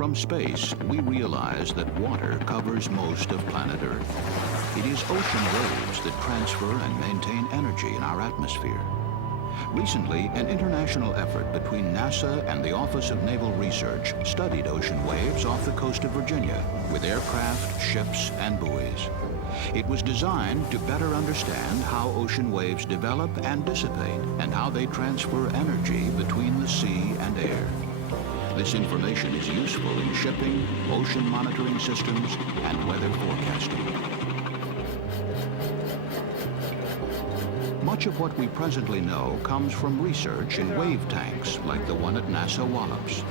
From space, we realize that water covers most of planet Earth. It is ocean waves that transfer and maintain energy in our atmosphere. Recently, an international effort between NASA and the Office of Naval Research studied ocean waves off the coast of Virginia with aircraft, ships, and buoys. It was designed to better understand how ocean waves develop and dissipate and how they transfer energy between the sea and air. This information is useful in shipping, ocean monitoring systems, and weather forecasting. Much of what we presently know comes from research in wave tanks like the one at NASA Wallops.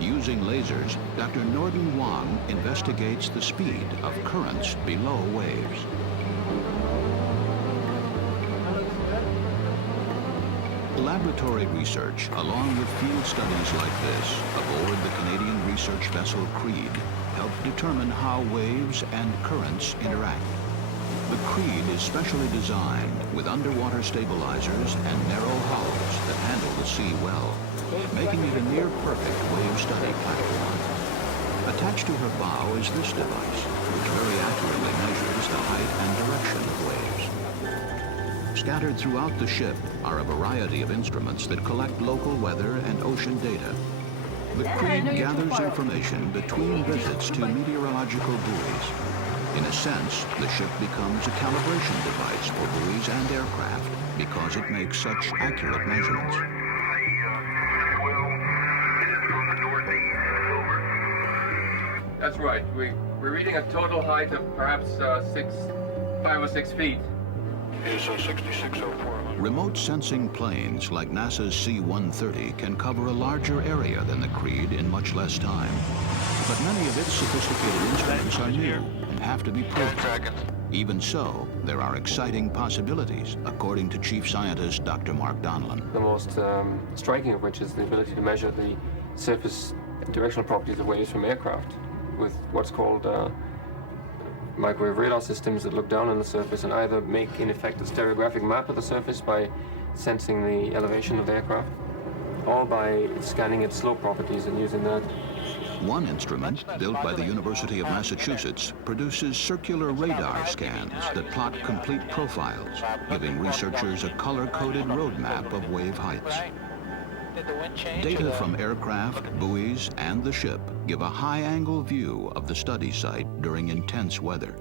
Using lasers, Dr. Norden Wang investigates the speed of currents below waves. Laboratory research, along with field studies like this aboard the Canadian research vessel Creed, help determine how waves and currents interact. The Creed is specially designed with underwater stabilizers and narrow hulls that handle the sea well, making it a near-perfect wave study platform. Attached to her bow is this device, which very accurately measures the height and direction of waves. Scattered throughout the ship are a variety of instruments that collect local weather and ocean data. The Creed gathers information between visits to meteorological buoys. In a sense, the ship becomes a calibration device for buoys and aircraft because it makes such accurate measurements. That's right. We're reading a total height of perhaps 5 or 6 feet. Is 6604. Remote sensing planes like NASA's C-130 can cover a larger area than the Creed in much less time. But many of its sophisticated instruments are new and have to be proven. Even so, there are exciting possibilities, according to Chief Scientist Dr. Mark Donlan. The most striking of which is the ability to measure the surface directional properties of waves from aircraft with what's called microwave radar systems that look down on the surface and either make, in effect, a stereographic map of the surface by sensing the elevation of the aircraft, or by scanning its slope properties and using that. One instrument, built by the University of Massachusetts, produces circular radar scans that plot complete profiles, giving researchers a color-coded roadmap of wave heights. Data from aircraft, buoys, and the ship give a high-angle view of the study site during intense weather.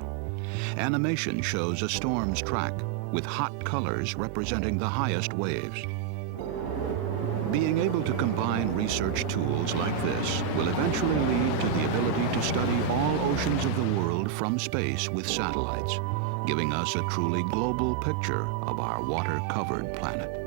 Animation shows a storm's track, with hot colors representing the highest waves. Being able to combine research tools like this will eventually lead to the ability to study all oceans of the world from space with satellites, giving us a truly global picture of our water-covered planet.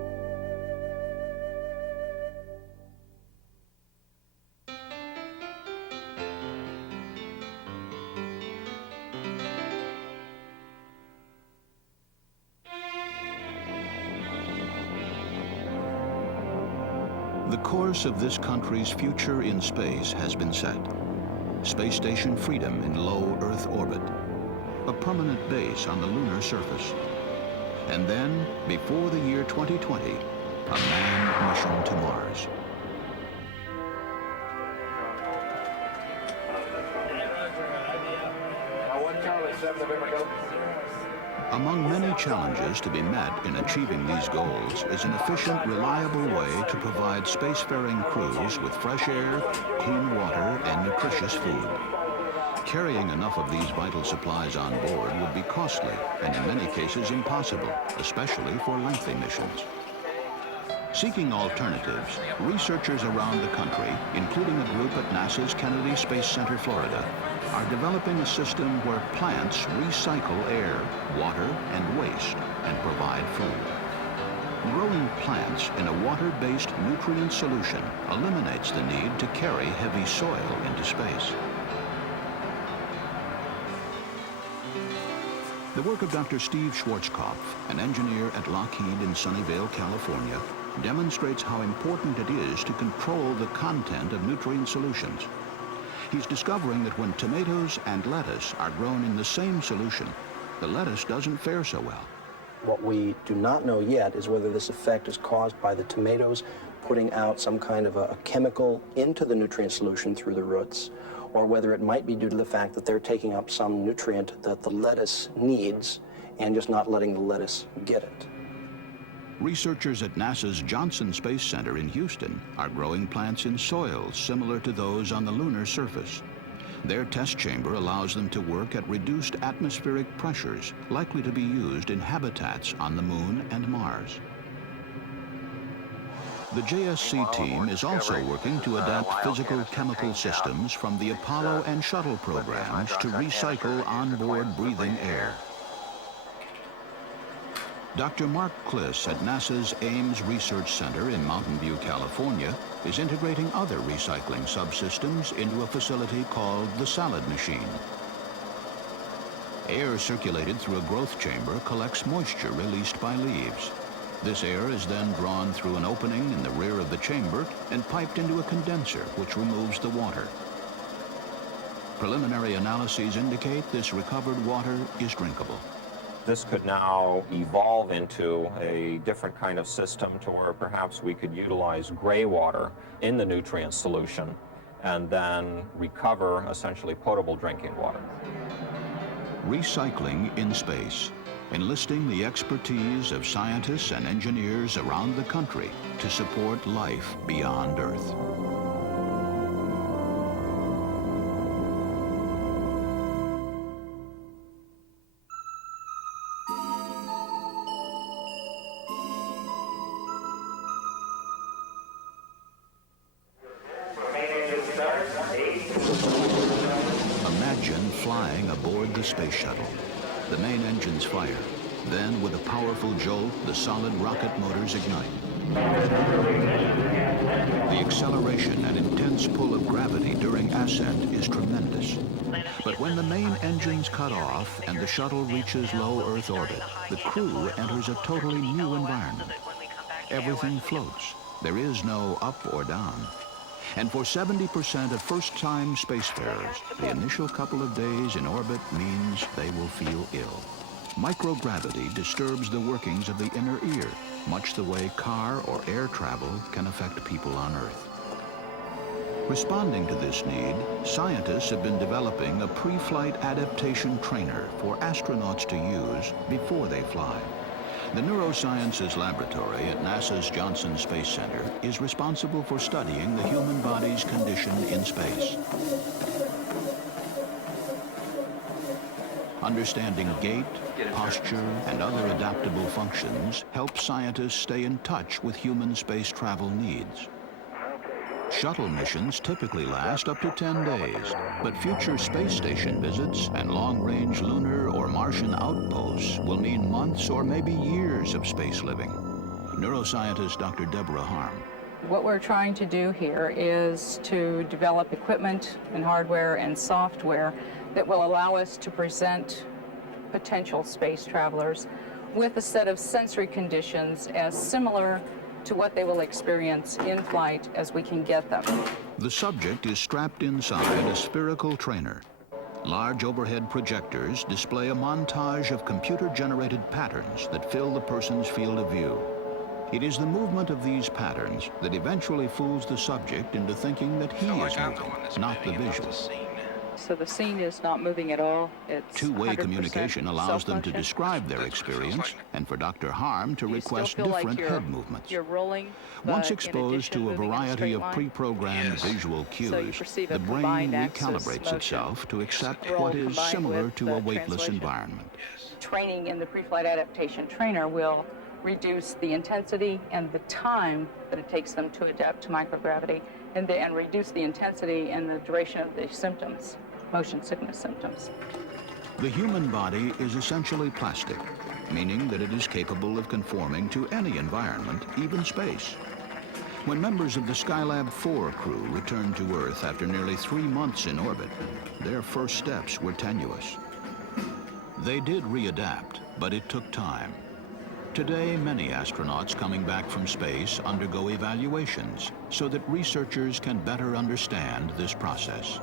The course of this country's future in space has been set. Space Station Freedom in low Earth orbit, a permanent base on the lunar surface, and then, before the year 2020, a manned mission to Mars. Among many challenges to be met in achieving these goals is an efficient, reliable way to provide spacefaring crews with fresh air, clean water, and nutritious food. Carrying enough of these vital supplies on board would be costly and in many cases impossible, especially for lengthy missions. Seeking alternatives, researchers around the country, including a group at NASA's Kennedy Space Center, Florida, are developing a system where plants recycle air, water, and waste and provide food. Growing plants in a water-based nutrient solution eliminates the need to carry heavy soil into space. The work of Dr. Steve Schwarzkopf, an engineer at Lockheed in Sunnyvale, California, demonstrates how important it is to control the content of nutrient solutions. He's discovering that when tomatoes and lettuce are grown in the same solution, the lettuce doesn't fare so well. What we do not know yet is whether this effect is caused by the tomatoes putting out some kind of a chemical into the nutrient solution through the roots, or whether it might be due to the fact that they're taking up some nutrient that the lettuce needs and just not letting the lettuce get it. Researchers at NASA's Johnson Space Center in Houston are growing plants in soils similar to those on the lunar surface. Their test chamber allows them to work at reduced atmospheric pressures likely to be used in habitats on the Moon and Mars. The JSC team is also working to adapt physical chemical systems from the Apollo and Shuttle programs to recycle onboard breathing air. Dr. Mark Kliss at NASA's Ames Research Center in Mountain View, California, is integrating other recycling subsystems into a facility called the Salad Machine. Air circulated through a growth chamber collects moisture released by leaves. This air is then drawn through an opening in the rear of the chamber and piped into a condenser, which removes the water. Preliminary analyses indicate this recovered water is drinkable. This could now evolve into a different kind of system to where perhaps we could utilize gray water in the nutrient solution and then recover essentially potable drinking water. Recycling in space, enlisting the expertise of scientists and engineers around the country to support life beyond Earth. Imagine flying aboard the space shuttle. The main engines fire. Then, with a powerful jolt, the solid rocket motors ignite. The acceleration and intense pull of gravity during ascent is tremendous. But when the main engines cut off and the shuttle reaches low Earth orbit, the crew enters a totally new environment. Everything floats. There is no up or down. And for 70% of first-time spacefarers, the initial couple of days in orbit means they will feel ill. Microgravity disturbs the workings of the inner ear, much the way car or air travel can affect people on Earth. Responding to this need, scientists have been developing a pre-flight adaptation trainer for astronauts to use before they fly. The Neurosciences Laboratory at NASA's Johnson Space Center is responsible for studying the human body's condition in space. Understanding gait, posture, and other adaptable functions helps scientists stay in touch with human space travel needs. Shuttle missions typically last up to 10 days, but future space station visits and long-range lunar or Martian outposts will mean months or maybe years of space living. Neuroscientist Dr. Deborah Harm. What we're trying to do here is to develop equipment and hardware and software that will allow us to present potential space travelers with a set of sensory conditions as similar to what they will experience in flight as we can get them. The subject is strapped inside a spherical trainer. Large overhead projectors display a montage of computer-generated patterns that fill the person's field of view. It is the movement of these patterns that eventually fools the subject into thinking that he is moving, not the visual. So the scene is not moving at all. It's Two-way 100% communication allows them to self-function. describe their experience and for Dr. Harm to You request still feel like different you're- head movements. You're rolling, Once but in exposed addition, to a moving in variety straight of line. pre-programmed visual So you cues, perceive a the brain combined axis recalibrates motion. itself to accept Roll what is combined similar with to the a weightless translation. environment. Training in the pre-flight adaptation trainer will reduce the intensity and the time that it takes them to adapt to microgravity, and reduce the intensity and the duration of the symptoms, motion sickness symptoms. The human body is essentially plastic, meaning that it is capable of conforming to any environment, even space. When members of the Skylab 4 crew returned to Earth after nearly 3 months in orbit, their first steps were tenuous. They did readapt, but it took time. Today, many astronauts coming back from space undergo evaluations so that researchers can better understand this process.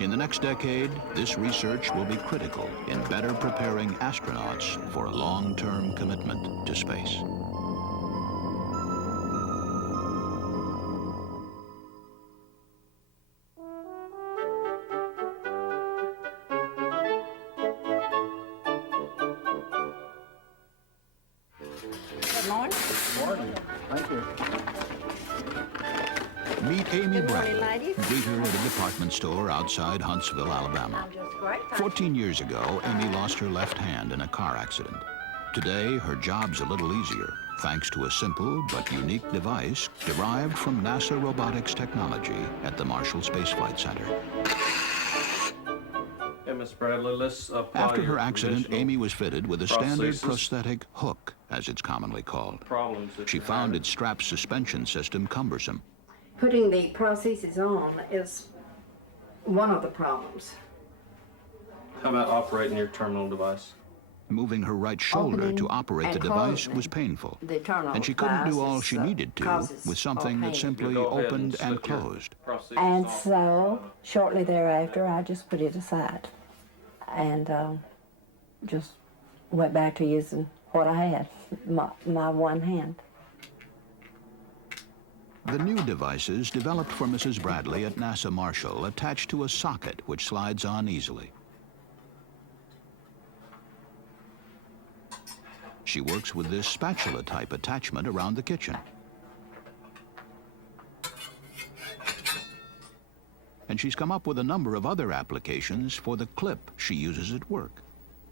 In the next decade, this research will be critical in better preparing astronauts for a long-term commitment to space. Meet Amy Good morning, Bradley. ladies. Greet her at a department store outside Huntsville, Alabama. I'm just great. 14 years ago, Amy lost her left hand in a car accident. Today, her job's a little easier, thanks to a simple but unique device derived from NASA robotics technology at the Marshall Space Flight Center. Hey, Miss Bradley, let's apply After your her accident, conventional Amy was fitted with a standard prosthesis. prosthetic hook, as it's commonly called. problems that She you found have. its strap suspension system cumbersome. Putting the prosthesis on is one of the problems. How about operating your terminal device? Moving her right shoulder Opening to operate the and device closing was painful. the terminal And she couldn't do all device she is, needed to causes with something all that pain. simply Go ahead opened and slip your closed. prosthesis And off. so, shortly thereafter, I just put it aside and just went back to using what I had, my one hand. The new devices developed for Mrs. Bradley at NASA Marshall attach to a socket which slides on easily. She works with this spatula-type attachment around the kitchen. And she's come up with a number of other applications for the clip she uses at work.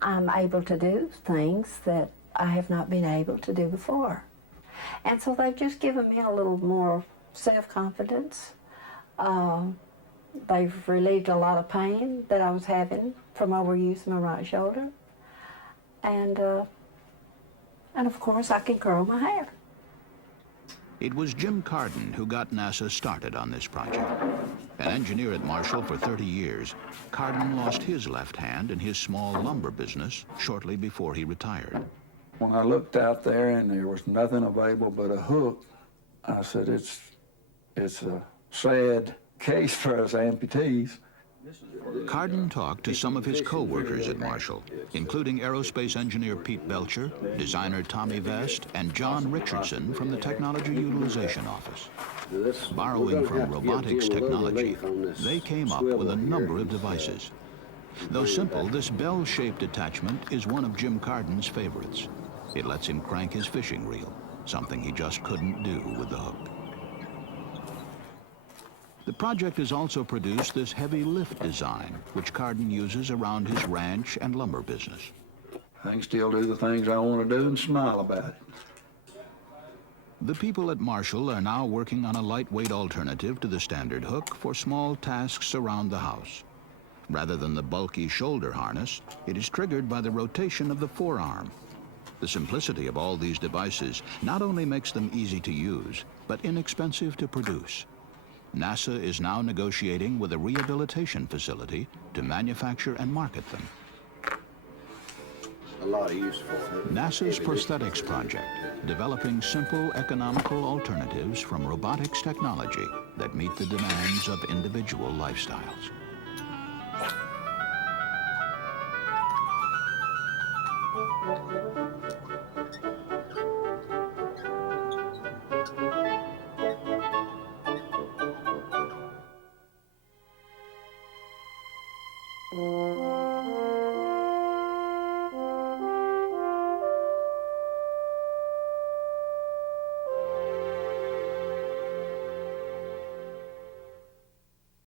I'm able to do things that I have not been able to do before. And so they've just given me a little more self-confidence. They've relieved a lot of pain that I was having from overuse of my right shoulder. And of course, I can curl my hair. It was Jim Carden who got NASA started on this project. An engineer at Marshall for 30 years, Carden lost his left hand in his small lumber business shortly before he retired. When I looked out there and there was nothing available but a hook, I said, it's a sad case for us amputees. Carden talked to some of his co-workers at Marshall, including aerospace engineer Pete Belcher, designer Tommy Vest, and John Richardson from the Technology Utilization Office. Borrowing from robotics technology, they came up with a number of devices. Though simple, this bell-shaped attachment is one of Jim Carden's favorites. It lets him crank his fishing reel, something he just couldn't do with the hook. The project has also produced this heavy lift design, which Carden uses around his ranch and lumber business. I can still do the things I want to do and smile about it. The people at Marshall are now working on a lightweight alternative to the standard hook for small tasks around the house. Rather than the bulky shoulder harness, it is triggered by the rotation of the forearm. The simplicity of all these devices not only makes them easy to use, but inexpensive to produce. NASA is now negotiating with a rehabilitation facility to manufacture and market them. A lot of use for it. NASA's prosthetics project, developing simple, economical alternatives from robotics technology that meet the demands of individual lifestyles.